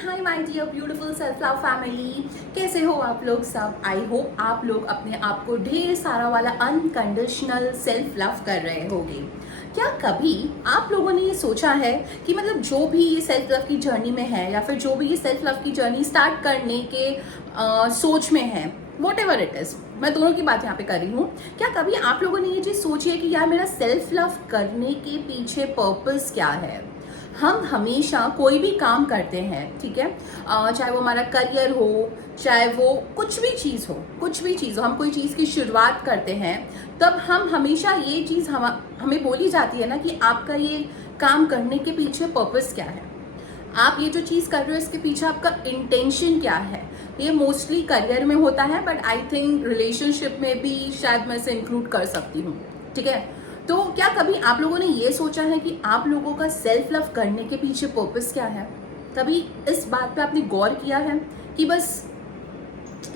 Hi my dear beautiful self love family, कैसे हो आप लोग सब। आई होप आप लोग अपने आप को ढेर सारा वाला अनकंडीशनल सेल्फ लव कर रहे होंगे। क्या कभी आप लोगों ने ये सोचा है कि मतलब जो भी ये सेल्फ लव की जर्नी में है या फिर जो भी ये सेल्फ लव की जर्नी स्टार्ट करने के सोच में है, वॉट एवर इट इज, मैं दोनों की बात यहाँ पे कर रही हूँ। क्या कभी आप लोगों ने ये चीज सोची है कि यार मेरा सेल्फ लव करने के पीछे पर्पस क्या है। हम हमेशा कोई भी काम करते हैं, ठीक है, चाहे वो हमारा करियर हो, चाहे वो कुछ भी चीज़ हो, हम कोई चीज़ की शुरुआत करते हैं, तब हम हमेशा ये चीज़ हमें बोली जाती है ना कि आपका ये काम करने के पीछे पर्पस क्या है, आप ये जो चीज़ कर रहे हो इसके पीछे आपका इंटेंशन क्या है। ये मोस्टली करियर में होता है, बट आई थिंक रिलेशनशिप में भी शायद मैं इसे इंक्लूड कर सकती हूँ, ठीक है। तो क्या कभी आप लोगों ने ये सोचा है कि आप लोगों का सेल्फ लव करने के पीछे पर्पस क्या है। कभी इस बात पे आपने गौर किया है कि बस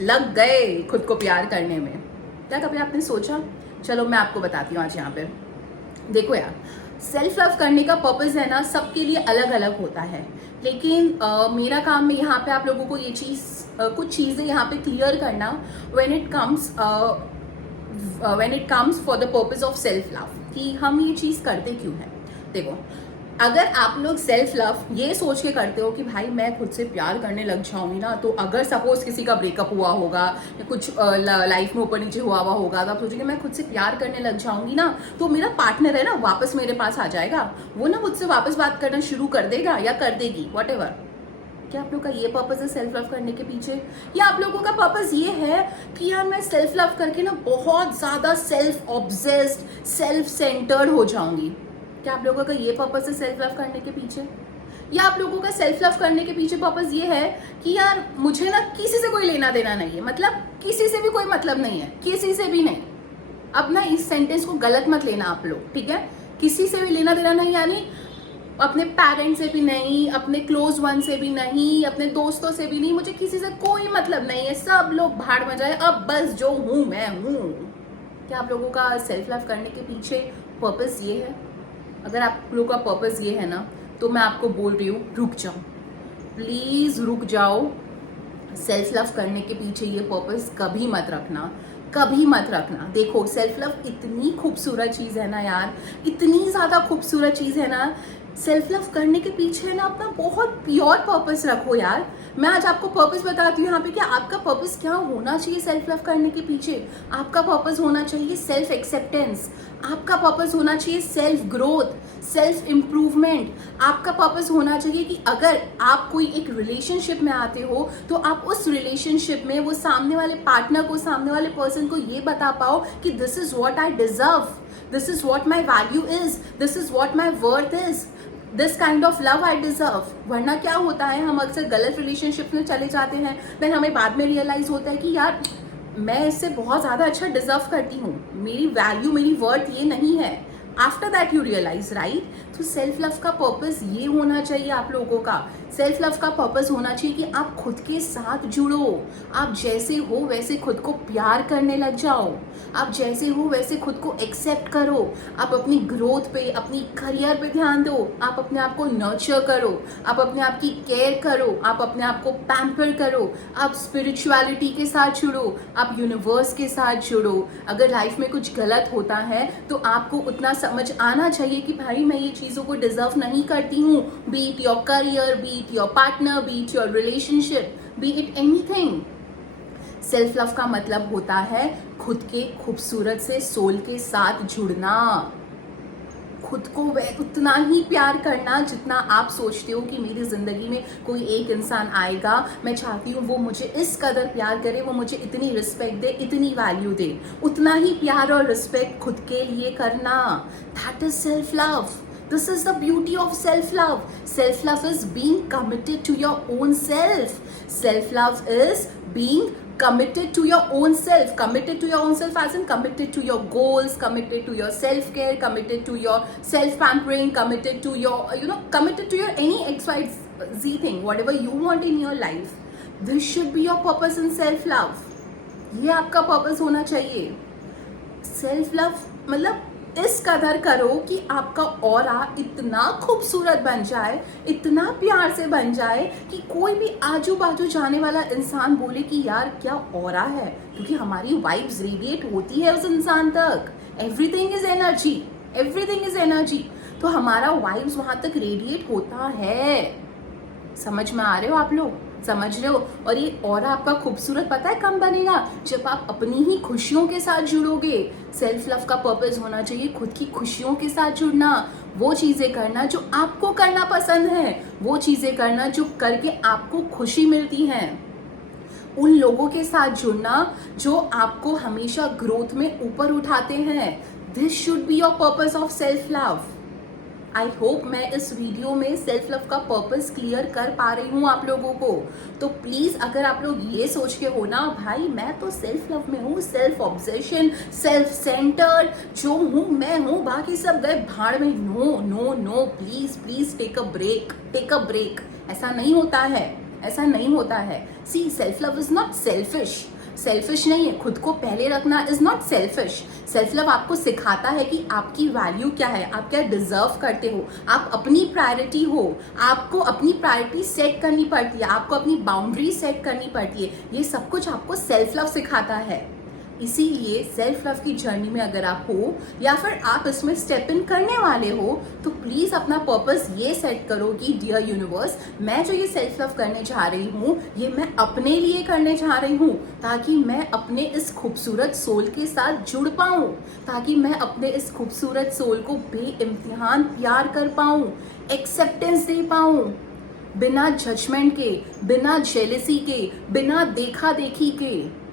लग गए खुद को प्यार करने में। क्या कभी आपने सोचा। चलो मैं आपको बताती हूँ आज यहाँ पे। देखो यार, सेल्फ लव करने का पर्पस है ना, सबके लिए अलग अलग होता है, लेकिन मेरा काम है यहाँ पे आप लोगों को ये चीज़ कुछ चीज़ें यहाँ पे क्लियर करना when it comes for the purpose of self love, कि हम ये चीज़ करते क्यों हैं। देखो, अगर आप लोग सेल्फ लव ये सोच के करते हो कि भाई मैं खुद से प्यार करने लग जाऊंगी ना, तो अगर सपोज किसी का ब्रेकअप हुआ होगा या कुछ लाइफ में ऊपर नीचे हुआ होगा, तो आप सोचेंगे मैं खुद से प्यार करने लग जाऊंगी ना, तो मेरा पार्टनर है ना वापस मेरे पास आ जाएगा, वो ना मुझसे वापस बात करना शुरू कर देगा या कर देगी, वट एवर। क्या आप लोग का ये पर्पस है सेल्फ लव करने के पीछे, या आप लोगों का पर्पस ये है कि यार मैं सेल्फ लव करके ना बहुत ज्यादा सेल्फ ऑब्सेस्ड, सेल्फ सेंटर्ड हो जाऊंगी। क्या आप लोगों का ये पर्पस है सेल्फ लव करने के पीछे, या आप लोगों का सेल्फ लव करने के पीछे पर्पस ये है कि यार मुझे ना किसी से कोई लेना देना नहीं है, मतलब किसी से भी कोई मतलब नहीं है, किसी से भी नहीं। अब ना इस सेंटेंस को गलत मत लेना आप लोग, ठीक है। किसी से भी लेना देना नहीं, यानी अपने पेरेंट्स से भी नहीं, अपने क्लोज वन से भी नहीं, अपने दोस्तों से भी नहीं, मुझे किसी से कोई मतलब नहीं है, सब लोग भाड़ में जाए, अब बस जो हूं मैं हूं। क्या आप लोगों का सेल्फ लव करने के पीछे पर्पस ये है। अगर आप लोगों का पर्पस ये है ना, तो मैं आपको बोल रही हूँ रुक जाओ, प्लीज रुक जाओ। सेल्फ लव करने के पीछे ये पर्पस कभी मत रखना, कभी मत रखना। देखो, सेल्फ लव इतनी खूबसूरत चीज़ है ना यार, इतनी ज़्यादा खूबसूरत चीज़ है ना। सेल्फ लव करने के पीछे है ना अपना बहुत प्योर पर्पस रखो यार। मैं आज आपको पर्पस बताती हूँ यहाँ पे कि आपका पर्पस क्या होना चाहिए सेल्फ लव करने के पीछे। आपका पर्पस होना चाहिए सेल्फ एक्सेप्टेंस, आपका पर्पस होना चाहिए सेल्फ ग्रोथ, सेल्फ इम्प्रूवमेंट। आपका पर्पस होना चाहिए कि अगर आप कोई एक रिलेशनशिप में आते हो, तो आप उस रिलेशनशिप में वो सामने वाले पार्टनर को, सामने वाले पर्सन को ये बता पाओ कि this is what I deserve, this is what my value is, this is what my worth is, this kind of love I deserve. वरना क्या होता है, हम अक्सर गलत रिलेशनशिप में चले जाते हैं, देन हमें बाद में रियलाइज होता है कि यार मैं इससे बहुत ज़्यादा अच्छा डिजर्व करती हूँ, मेरी वैल्यू, मेरी वर्थ ये नहीं है। After that you realise, right. तो सेल्फ लव का पर्पस ये होना चाहिए आप लोगों का। सेल्फ लव का पर्पस होना चाहिए कि आप खुद के साथ जुड़ो, आप जैसे हो वैसे खुद को प्यार करने लग जाओ, आप जैसे हो वैसे खुद को एक्सेप्ट करो, आप अपनी ग्रोथ पे, अपनी करियर पे ध्यान दो, आप अपने आप को नर्चर करो, आप अपने आप की केयर करो, आप अपने आप को पैम्पर करो, आप स्पिरिचुअलिटी के साथ जुड़ो, आप यूनिवर्स के साथ जुड़ो। अगर लाइफ में कुछ गलत होता है तो आपको उतना समझ आना चाहिए कि भाई मैं ये चीज़ों को डिजर्व नहीं करती हूँ, B it your career, B it your partner, B it your relationship, B it anything. Self love का मतलब होता है खुद के खूबसूरत से सोल के साथ जुड़ना, खुद को उतना ही प्यार करना जितना आप सोचते हो कि मेरी जिंदगी में कोई एक इंसान आएगा, मैं चाहती हूँ वो मुझे इस कदर प्यार करे, वो मुझे इतनी रिस्पेक्ट दे, इतनी वैल्यू दे, उतना ही प्यार और रिस्पेक्ट खुद के लिए करना। That is self love. This is the beauty of self-love. Self-love is being committed to your own self. Self-love is being committed to your own self. Committed to your own self as in committed to your goals, committed to your self-care, committed to your self-pampering, committed to your, committed to your any XYZ thing, whatever you want in your life. This should be your purpose in self-love. ये आपका purpose होना चाहिए। Self-love मतलब इस कदर करो कि आपका ऑरा इतना खूबसूरत बन जाए, इतना प्यार से बन जाए कि कोई भी आजू बाजू जाने वाला इंसान बोले कि यार क्या ऑरा है, क्योंकि हमारी वाइब्स रेडिएट होती है उस इंसान तक। Everything is energy, everything is energy. तो हमारा वाइब्स वहां तक रेडिएट होता है। समझ में आ रहे हो आप लोग? समझ रहे हो? और ये ऑरा आपका खूबसूरत पता है कब बनेगा? जब आप अपनी ही खुशियों के साथ जुड़ोगे। सेल्फ लव का पर्पस होना चाहिए खुद की खुशियों के साथ जुड़ना, वो चीजें करना जो आपको करना पसंद है, वो चीजें करना जो करके आपको खुशी मिलती है, उन लोगों के साथ जुड़ना जो आपको हमेशा ग्रोथ में ऊपर उठाते हैं। This should be your purpose of self love. I hope मैं इस वीडियो में सेल्फ लव का पर्पस क्लियर कर पा रही हूँ आप लोगों को। तो प्लीज अगर आप लोग ये सोच के हो ना भाई मैं तो सेल्फ लव में हूँ, सेल्फ ऑब्सेशन, सेल्फ सेंटर जो हूँ मैं हूँ, बाकी सब गए भाड़ में, no no no, please please take a break, take a break. ऐसा नहीं होता है, ऐसा नहीं होता है। See self love is not selfish, selfish नहीं है। खुद को पहले रखना is not selfish. Self love आपको सिखाता है कि आपकी वैल्यू क्या है, आप क्या डिजर्व करते हो, आप अपनी प्रायोरिटी हो, आपको अपनी प्रायोरिटी सेट करनी पड़ती है, आपको अपनी बाउंड्री सेट करनी पड़ती है। ये सब कुछ आपको सेल्फ लव सिखाता है। इसीलिए सेल्फ लव की जर्नी में अगर आप हो या फिर आप इसमें स्टेप इन करने वाले हो तो प्लीज अपना पर्पस ये सेट करो कि डियर यूनिवर्स, मैं जो ये सेल्फ लव करने जा रही हूँ ये मैं अपने लिए करने जा रही हूँ, ताकि मैं अपने इस खूबसूरत सोल के साथ जुड़ पाऊँ, ताकि मैं अपने इस खूबसूरत सोल को बेइम्तिहान प्यार कर पाऊँ, एक्सेप्टेंस दे पाऊँ, बिना जजमेंट के, बिना जेलसी के, बिना देखा देखी के।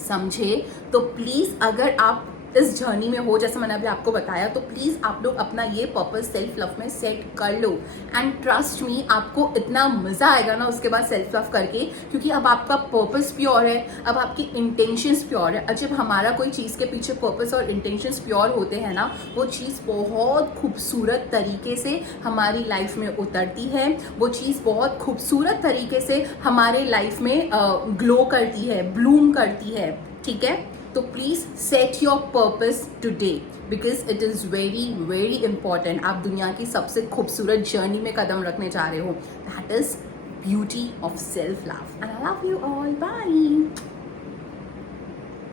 समझे? तो प्लीज अगर आप इस जर्नी में हो, जैसे मैंने अभी आपको बताया, तो प्लीज आप लोग अपना ये पर्पस सेल्फ लव में सेट कर लो। एंड ट्रस्ट मी, आपको इतना मजा आएगा ना उसके बाद सेल्फ लव करके, क्योंकि अब आपका पर्पस प्योर है, अब आपकी इंटेंशंस प्योर है। और जब हमारा कोई चीज के पीछे पर्पस और इंटेंशंस प्योर होते हैं ना, वो चीज बहुत खूबसूरत तरीके से हमारी लाइफ में उतरती है, वो चीज बहुत खूबसूरत तरीके से हमारे लाइफ में ग्लो करती है, ब्लूम करती है। ठीक है? तो please set your purpose today because it is very very important. आप दुनिया की सबसे खूबसूरत जर्नी में कदम रखने जा रहे हो। That is beauty of self love and I love you all. Bye.